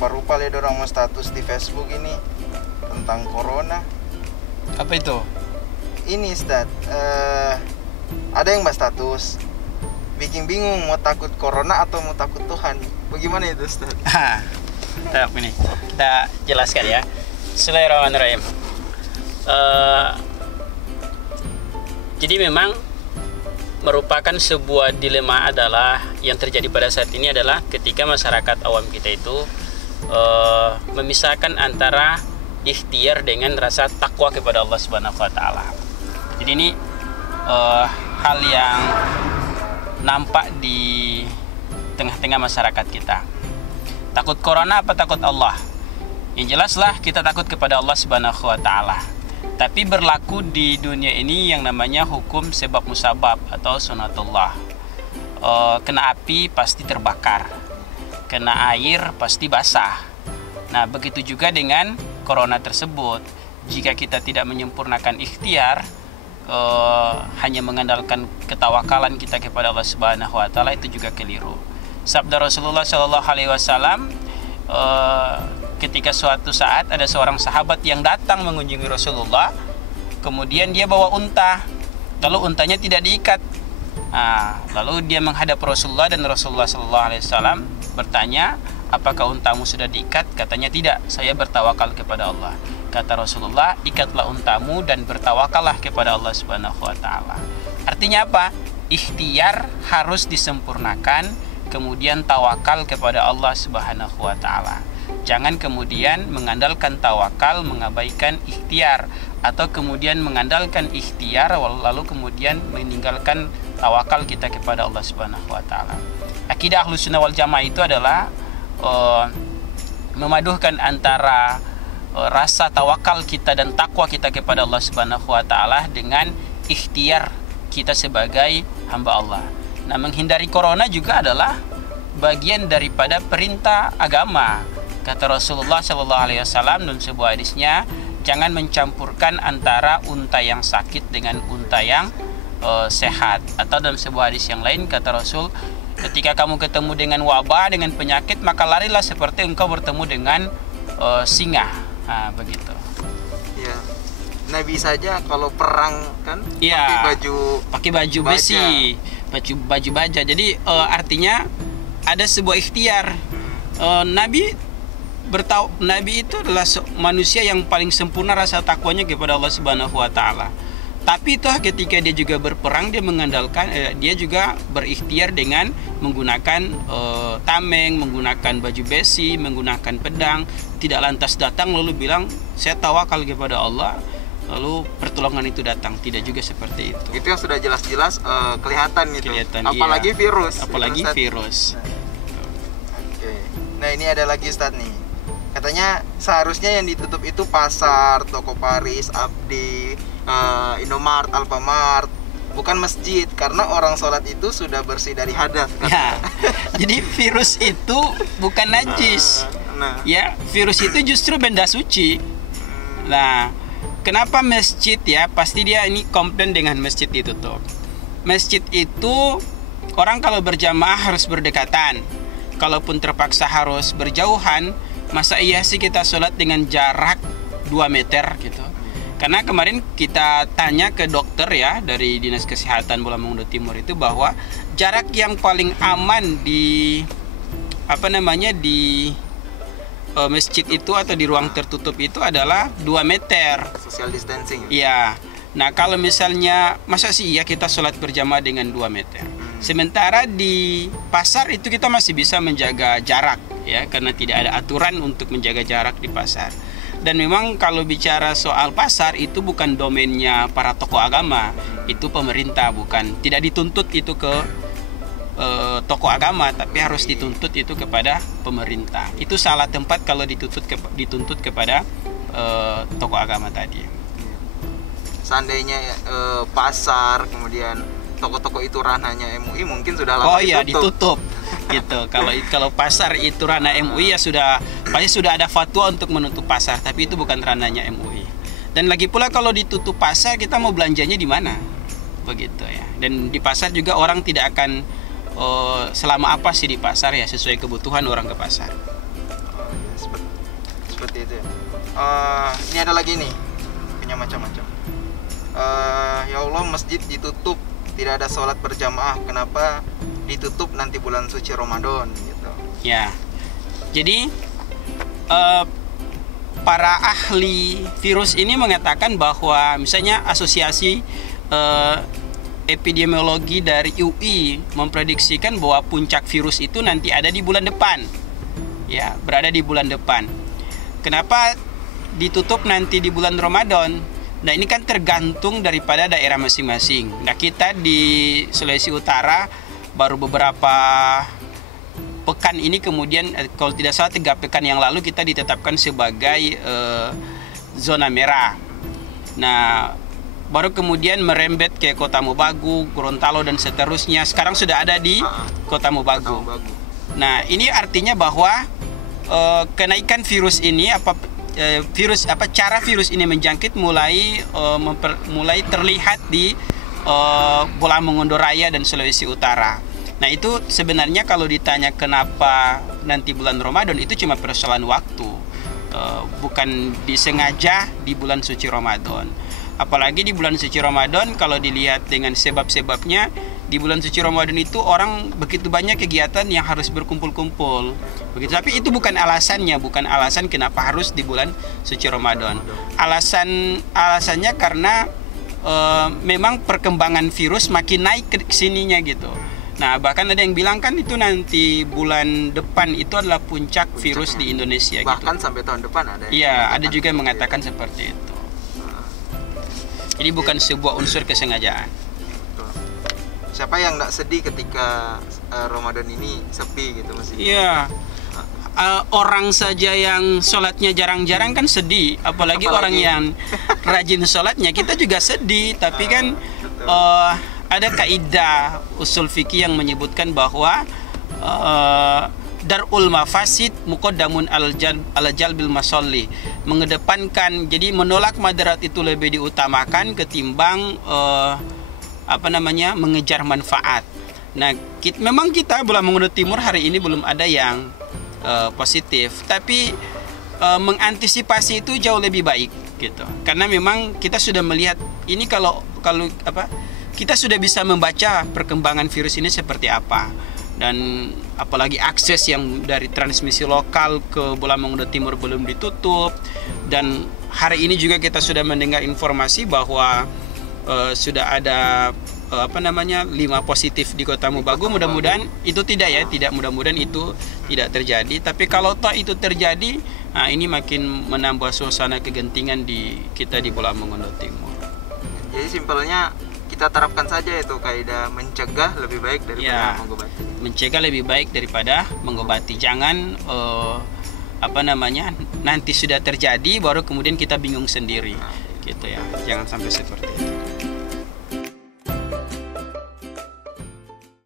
rupa-rupa lihat orang mau status di Facebook ini tentang corona. Apa itu? Ini Ustaz, ada yang mbak status bikin bingung mau takut corona atau mau takut Tuhan. Bagaimana itu Ustaz? Tahap ini kita jelaskan ya. Bismillahirrahmanirrahim. Jadi memang merupakan sebuah dilema adalah yang terjadi pada saat ini adalah ketika masyarakat awam kita itu memisahkan antara ikhtiar dengan rasa takwa kepada Allah Subhanahu wa taala. Jadi ini hal yang nampak di tengah-tengah masyarakat kita. Takut corona apa takut Allah? Yang jelaslah kita takut kepada Allah Subhanahu wa taala. Tapi berlaku di dunia ini yang namanya hukum sebab musabab atau sunatullah. Kena api pasti terbakar, kena air pasti basah. Nah begitu juga dengan corona tersebut. Jika kita tidak menyempurnakan ikhtiar, hanya mengandalkan ketawakalan kita kepada Allah Subhanahu wa taala, itu juga keliru. Sabda Rasulullah Shallallahu Alaihi Wasallam, ketika suatu saat ada seorang sahabat yang datang mengunjungi Rasulullah, kemudian dia bawa unta, lalu untanya tidak diikat. Lalu dia menghadap Rasulullah dan Rasulullah Shallallahu Alaihi Wasallam bertanya, apakah untamu sudah diikat? Katanya tidak, saya bertawakal kepada Allah. Kata Rasulullah, ikatlah untamu dan bertawakallah kepada Allah Subhanahu wa taala. Artinya apa? Ikhtiar harus disempurnakan, kemudian tawakal kepada Allah Subhanahu wa taala. Jangan kemudian mengandalkan tawakal mengabaikan ikhtiar, atau kemudian mengandalkan ikhtiar lalu kemudian meninggalkan tawakal kita kepada Allah Subhanahu wa taala. Akidah Ahlussunnah wal Jamaah itu adalah memadukan antara rasa tawakal kita dan takwa kita kepada Allah Subhanahu wa taala dengan ikhtiar kita sebagai hamba Allah. Nah, menghindari corona juga adalah bagian daripada perintah agama. Kata Rasulullah Shallallahu Alaihi Wasallam dalam sebuah hadisnya, jangan mencampurkan antara unta yang sakit dengan unta yang sehat. Atau dalam sebuah hadis yang lain kata Rasul, ketika kamu ketemu dengan wabah, dengan penyakit, maka larilah seperti engkau bertemu dengan singa. Nah, begitu. Ya, Nabi saja kalau perang kan ya, pakai baju besi, baju baja. Jadi artinya ada sebuah ikhtiar. Nabi itu adalah manusia yang paling sempurna rasa takwanya kepada Allah Subhanahu wa taala. Tapi toh ketika dia juga berperang, dia mengandalkan dia juga berikhtiar dengan menggunakan tameng, menggunakan baju besi, menggunakan pedang. Tidak lantas datang lalu bilang saya tawakal kepada Allah, lalu pertolongan itu datang. Tidak juga seperti itu. Itu yang sudah jelas-jelas kelihatan gitu. Apalagi iya. virus. Apalagi virus. Oke. Nah ini ada lagi Ustadz nih. Katanya seharusnya yang ditutup itu pasar, toko Paris, Abdi, Indomart, Alfamart, bukan masjid, karena orang sholat itu sudah bersih dari hadas. Ya, jadi virus itu bukan najis. Ya, virus itu justru benda suci. Nah, kenapa masjid ya? Pasti dia ini komplain dengan masjid ditutup. Masjid itu orang kalau berjamaah harus berdekatan. Kalaupun terpaksa harus berjauhan, masa iya sih kita sholat dengan jarak 2 meter gitu. Karena kemarin kita tanya ke dokter ya dari Dinas Kesehatan Bola Mongondo Timur itu bahwa jarak yang paling aman di di masjid itu atau di ruang tertutup itu adalah 2 meter. Social distancing. Iya. Nah kalau misalnya masa sih ya kita sholat berjamaah dengan 2 meter. Sementara di pasar itu kita masih bisa menjaga jarak ya, karena tidak ada aturan untuk menjaga jarak di pasar. Dan memang kalau bicara soal pasar itu bukan domainnya para tokoh agama, itu pemerintah, bukan, tidak dituntut itu ke tokoh agama, tapi harus dituntut itu kepada pemerintah. Itu salah tempat kalau dituntut kepada tokoh agama tadi. Seandainya pasar kemudian toko-toko itu ranahnya MUI mungkin sudah lama ditutup gitu. Kalau pasar itu ranah MUI ya pasti sudah ada fatwa untuk menutup pasar, tapi itu bukan ranahnya MUI. Dan lagi pula kalau ditutup pasar kita mau belanjanya di mana? Begitu ya. Dan di pasar juga orang tidak akan selama apa sih di pasar ya, sesuai kebutuhan orang ke pasar. seperti itu ya. Ini ada lagi nih, punya macam-macam. Ya Allah, masjid ditutup, tidak ada sholat berjamaah, kenapa ditutup nanti bulan suci Ramadan gitu. Ya, jadi para ahli virus ini mengatakan bahwa misalnya asosiasi epidemiologi dari UI memprediksikan bahwa puncak virus itu nanti ada di bulan depan. Ya, berada di bulan depan. Kenapa ditutup nanti di bulan Ramadan? Nah, ini kan tergantung daripada daerah masing-masing. Nah, kita di Sulawesi Utara baru beberapa pekan ini, kemudian kalau tidak salah 3 pekan yang lalu kita ditetapkan sebagai zona merah. Nah, baru kemudian merembet ke Kota Mobagu, Gorontalo dan seterusnya. Sekarang sudah ada di Kota Mobagu. Nah, ini artinya bahwa kenaikan virus ini cara virus ini menjangkit mulai terlihat di Bola Mongondo Raya dan Sulawesi Utara. Nah, itu sebenarnya kalau ditanya kenapa nanti bulan Ramadan, itu cuma persoalan waktu, bukan disengaja di bulan suci Ramadan. Apalagi di bulan suci Ramadan, kalau dilihat dengan sebab-sebabnya, di bulan suci Ramadan itu orang begitu banyak kegiatan yang harus berkumpul-kumpul. Begitu. Tapi itu bukan alasannya, bukan alasan kenapa harus di bulan suci Ramadan. Alasannya karena memang perkembangan virus makin naik ke sininya gitu. Nah, bahkan ada yang bilang kan itu nanti bulan depan itu adalah puncak virus di Indonesia. Bahkan gitu. Sampai tahun depan ada. Iya, ada juga yang mengatakan seperti itu. Jadi bukan sebuah unsur kesengajaan. Siapa yang nggak sedih ketika Ramadan ini sepi gitu masih? Iya. Orang saja yang sholatnya jarang-jarang kan sedih, apalagi orang yang rajin sholatnya. Kita juga sedih, tapi kan ada kaidah usul fikih yang menyebutkan bahwa darul mafasid muqaddamun ala jalbil masolli, mengedepankan, jadi menolak madarat itu lebih diutamakan ketimbang mengejar manfaat. Nah, memang kita Bola Mongondo Timur hari ini belum ada yang positif, tapi mengantisipasi itu jauh lebih baik gitu. Karena memang kita sudah melihat ini kalau kita sudah bisa membaca perkembangan virus ini seperti apa, dan apalagi akses yang dari transmisi lokal ke Bola Mongondo Timur belum ditutup, dan hari ini juga kita sudah mendengar informasi bahwa sudah ada 5 positif di Kota Mobagu. Mudah-mudahan itu mudah-mudahan itu tidak terjadi. Tapi kalau toh itu terjadi, nah ini makin menambah suasana kegentingan di Bola Mongondo Timur. Jadi simpelnya kita terapkan saja itu kaidah mencegah lebih baik daripada mengobati. Mencegah lebih baik daripada mengobati. Jangan nanti sudah terjadi baru kemudian kita bingung sendiri. Gitu ya. Jangan sampai seperti itu.